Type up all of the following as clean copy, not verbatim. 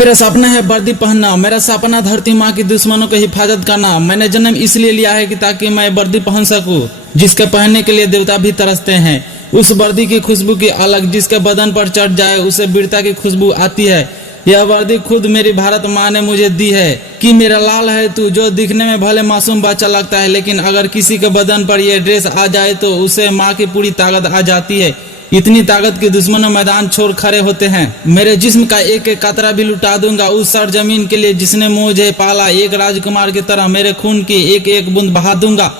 मेरा सपना है वर्दी पहनना। मेरा सपना धरती माँ की दुश्मनों की हिफाजत करना। मैंने जन्म इसलिए लिया है कि ताकि मैं वर्दी पहन सकूं, जिसके पहनने के लिए देवता भी तरसते हैं। उस वर्दी की खुशबू की अलग, जिसके बदन पर चढ़ जाए उसे वीरता की खुशबू आती है। यह वर्दी खुद मेरी भारत माँ ने मुझे दी है कि मेरा लाल है तू, जो दिखने में भले मासूम बच्चा लगता है, लेकिन अगर किसी के बदन पर यह ड्रेस आ जाए तो उसे माँ की पूरी ताकत आ जाती है। इतनी ताकत के दुश्मनों मैदान छोड़ खड़े होते हैं। मेरे जिस्म का एक एक कतरा भी लुटा दूंगा उस सरजमीन के लिए जिसने मुझे पाला। एक राजकुमार की तरह मेरे खून की एक एक बूंद बहा दूंगा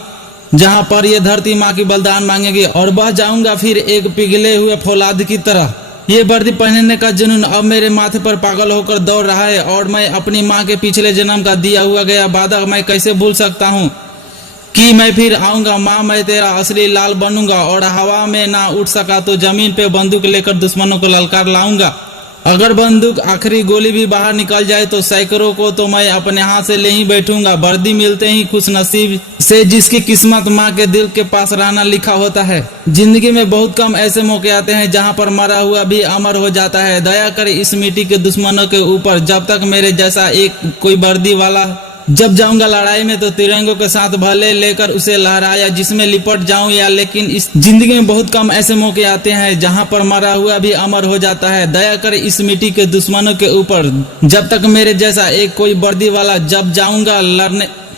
जहां पर ये धरती माँ की बलिदान मांगेगी, और बह जाऊंगा फिर एक पिघले हुए फौलाद की तरह। ये वर्दी पहनने का जुनून अब मेरे माथे पर पागल होकर दौड़ रहा है, और मैं अपनी माँ के पिछले जन्म का दिया हुआ गया वादा मैं कैसे भूल सकता हूँ कि मैं फिर आऊंगा। माँ, मैं तेरा असली लाल बनूंगा, और हवा में ना उठ सका तो जमीन पे बंदूक लेकर दुश्मनों को ललकार लाऊंगा। अगर बंदूक आखिरी गोली भी बाहर निकल जाए तो सैकड़ों को तो मैं अपने हाथ से ले ही बैठूंगा। वर्दी मिलते ही खुश नसीब से जिसकी किस्मत माँ के दिल के पास रहना लिखा होता है। जिंदगी में बहुत कम ऐसे मौके आते हैं जहाँ पर मरा हुआ भी अमर हो जाता है। दया कर इस मिट्टी के दुश्मनों के ऊपर, जब तक मेरे जैसा एक कोई वर्दी वाला। जब जाऊंगा लड़ाई में तो तिरंगों के साथ भले लेकर उसे लहराया जिसमें लिपट जाऊं या, लेकिन इस जिंदगी में बहुत कम ऐसे मौके आते हैं जहां पर मरा हुआ भी अमर हो जाता है। दया कर इस मिट्टी के दुश्मनों के ऊपर, जब तक मेरे जैसा एक कोई वर्दी वाला। जब जाऊंगा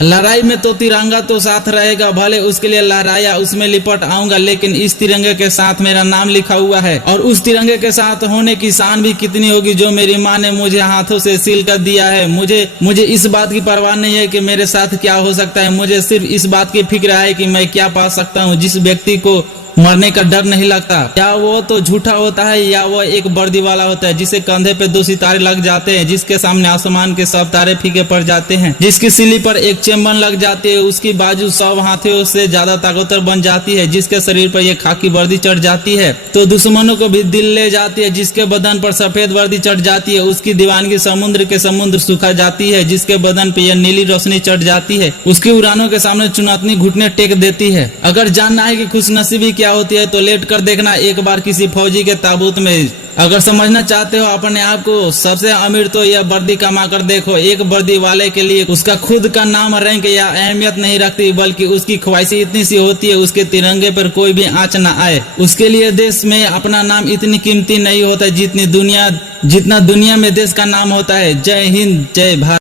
लड़ाई में तो तिरंगा तो साथ रहेगा, भले उसके लिए लहराया उसमें लिपट आऊंगा, लेकिन इस तिरंगे के साथ मेरा नाम लिखा हुआ है। और उस तिरंगे के साथ होने की शान भी कितनी होगी जो मेरी माँ ने मुझे हाथों से सील कर दिया है। मुझे इस बात की परवाह नहीं है कि मेरे साथ क्या हो सकता है। मुझे सिर्फ इस बात की फिक्र है कि मैं क्या पा सकता हूँ। जिस व्यक्ति को मरने का डर नहीं लगता, या वो तो झूठा होता है या वो एक वर्दी वाला होता है जिसे कंधे पे 2 सितारे लग जाते हैं, जिसके सामने आसमान के सब तारे फीके पड़ जाते हैं, जिसकी सिली पर एक चेम्बन लग जाती है, उसकी बाजू 100 हाथियों से ज्यादा ताकतवर बन जाती है, जिसके शरीर पर यह खाकी वर्दी चढ़ जाती है तो दुश्मनों को भी दिल ले जाती है, जिसके बदन पर सफेद वर्दी चढ़ जाती है उसकी दीवानगी समुद्र के समुद्र सुखा जाती है, जिसके बदन पे यह नीली रोशनी चढ़ जाती है उसकी उड़ानों के सामने चुनौती घुटने टेक देती है। अगर जानना है कि खुशनसीबी क्या होती है तो लेट कर देखना एक बार किसी फौजी के ताबूत में। अगर समझना चाहते हो अपने आप को सबसे अमीर तो यह वर्दी कमा कर देखो। एक वर्दी वाले के लिए उसका खुद का नाम, रैंक या अहमियत नहीं रखती, बल्कि उसकी ख्वाहिश इतनी सी होती है उसके तिरंगे पर कोई भी आंच न आए। उसके लिए देश में अपना नाम इतनी कीमती नहीं होता जितना दुनिया में देश का नाम होता है। जय हिंद, जय भारत।